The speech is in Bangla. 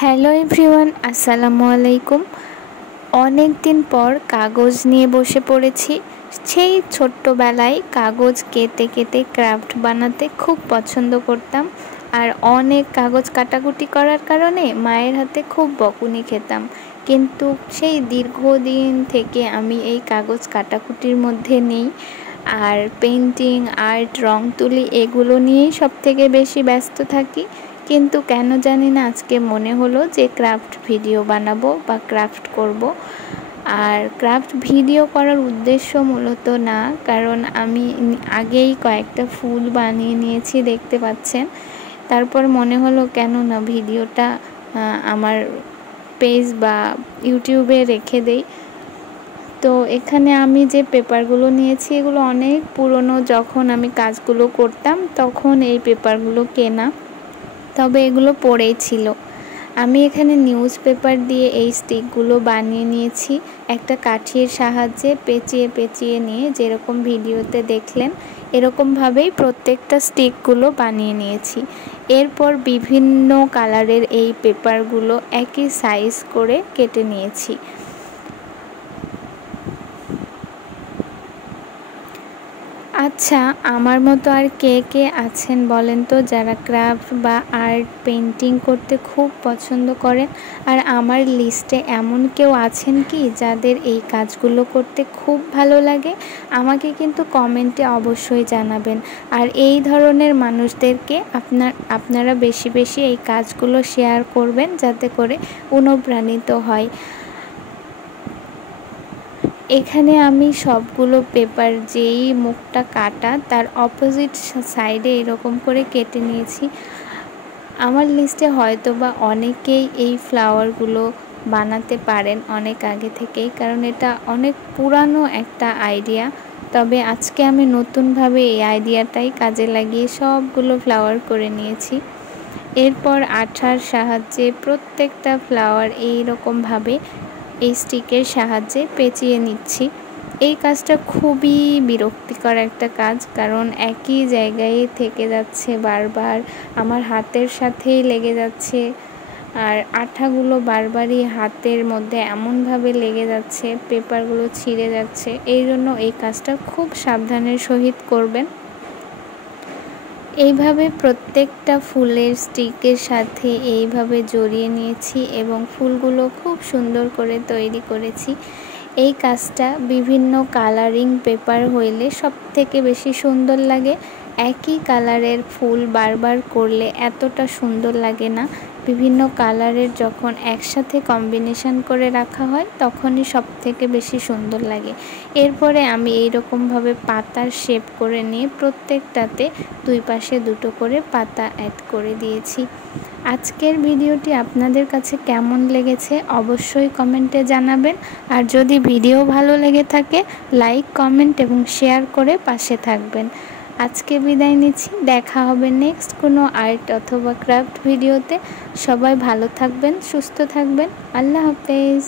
হ্যালো এভরিওয়ান, আসসালামু আলাইকুম। অনেক দিন পর কাগজ নিয়ে বসে পড়েছি। সেই ছোট্টবেলায় কাগজ কেটে কেটে ক্রাফট বানাতে খুব পছন্দ করতাম, আর অনেক কাগজ কাটাকুটি করার কারণে মায়ের হাতে খুব বকুনি খেতাম। কিন্তু সেই দীর্ঘদিন থেকে আমি এই কাগজ কাটাকুটির মধ্যে নেই, আর পেন্টিং, আর্ট, রং তুলি এগুলো নিয়েই সবথেকে বেশি ব্যস্ত থাকি। কিন্তু কেন জানি না আজকে মনে হলো যে ক্রাফট ভিডিও বানাবো বা ক্রাফট করব। আর ক্রাফট ভিডিও করার উদ্দেশ্য মূলত না, কারণ আমি আগেই কয়েকটা ফুল বানিয়ে নিয়েছি, দেখতে পাচ্ছেন। তারপর মনে হলো কেন না ভিডিওটা আমার পেজ বা ইউটিউবে রেখে দেই। তো এখানে আমি যে পেপারগুলো নিয়েছি এগুলো অনেক পুরনো, যখন আমি কাজগুলো করতাম তখন এই পেপারগুলো কেনা, তবে এগুলো পড়েই ছিল। আমি এখানে নিউজ পেপার দিয়ে এই স্টিকগুলো বানিয়ে নিয়েছি, একটা কাঠির সাহায্যে পেঁচিয়ে পেঁচিয়ে নিয়ে, যেরকম ভিডিওতে দেখলেন এরকমভাবেই প্রত্যেকটা স্টিকগুলো বানিয়ে নিয়েছি। এরপর বিভিন্ন কালারের এই পেপারগুলো একই সাইজ করে কেটে নিয়েছি। আচ্ছা, আমার মতো আর কে কে আছেন বলেন তো, যারা ক্রাফট বা আর্ট পেন্টিং করতে খুব পছন্দ করেন? আর আমার লিস্টে এমন কেউ আছেন কি যাদের এই কাজগুলো করতে খুব ভালো লাগে? আমাকে কিন্তু কমেন্টে অবশ্যই জানাবেন। আর এই ধরনের মানুষদেরকে আপনারা বেশি বেশি এই কাজগুলো শেয়ার করবেন, যাতে করে অনুপ্রাণিত হয়। এখানে আমি সবগুলো পেপার যেই মুখটা কাটা তার অপোজিট সাইডে এরকম করে কেটে নিয়েছি। আমার লিস্টে হয়তো বা অনেকেই এই ফ্লাওয়ারগুলো বানাতে পারেন অনেক আগে থেকেই, কারণ এটা অনেক পুরানো একটা আইডিয়া। তবে আজকে আমি নতুনভাবে এই আইডিয়াটাই কাজে লাগিয়ে সবগুলো ফ্লাওয়ার করে নিয়েছি। এরপর আঠার সাহায্যে প্রত্যেকটা ফ্লাওয়ার এইরকমভাবে এই স্টিকের সাহায্যে পেঁচিয়ে নিচ্ছি। এই কাজটা খুবই বিরক্তিকর একটা কাজ, কারণ একই জায়গায় থেকে যাচ্ছে বারবার, আমার হাতের সাথেই লেগে যাচ্ছে, আর আঠাগুলো বারবারই হাতের মধ্যে এমনভাবে লেগে যাচ্ছে, পেপারগুলো ছিঁড়ে যাচ্ছে। এই জন্য এই কাজটা খুব সাবধানের সহিত করবেন। এইভাবে প্রত্যেকটা ফুলের স্টিকের সাথে এইভাবে জড়িয়ে নিয়েছি এবং ফুলগুলো খুব সুন্দর করে তৈরি করেছি। এই কাজটা বিভিন্ন কালারিং পেপার হইলে সবথেকে বেশি সুন্দর লাগে। একই কালারের ফুল বারবার করলে এতটা সুন্দর লাগে না। বিভিন্ন কালারের যখন একসাথে কম্বিনেশন করে রাখা হয় তখনই সবথেকে বেশি সুন্দর লাগে। এরপরে আমি এইরকমভাবে পাতার শেপ করে নিয়ে প্রত্যেকটাতে দুই পাশে দুটো করে পাতা অ্যাড করে দিয়েছি। আজকের ভিডিওটি আপনাদের কাছে কেমন লেগেছে অবশ্যই কমেন্টে জানাবেন। আর যদি ভিডিও ভালো লেগে থাকে লাইক, কমেন্ট এবং শেয়ার করে পাশে থাকবেন। আজকে বিদায় নিচ্ছি, দেখা হবে নেক্সট কোনো আর্ট অথবা ক্রাফট ভিডিওতে। সবাই ভালো থাকবেন, সুস্থ থাকবেন। আল্লাহ হাফেজ।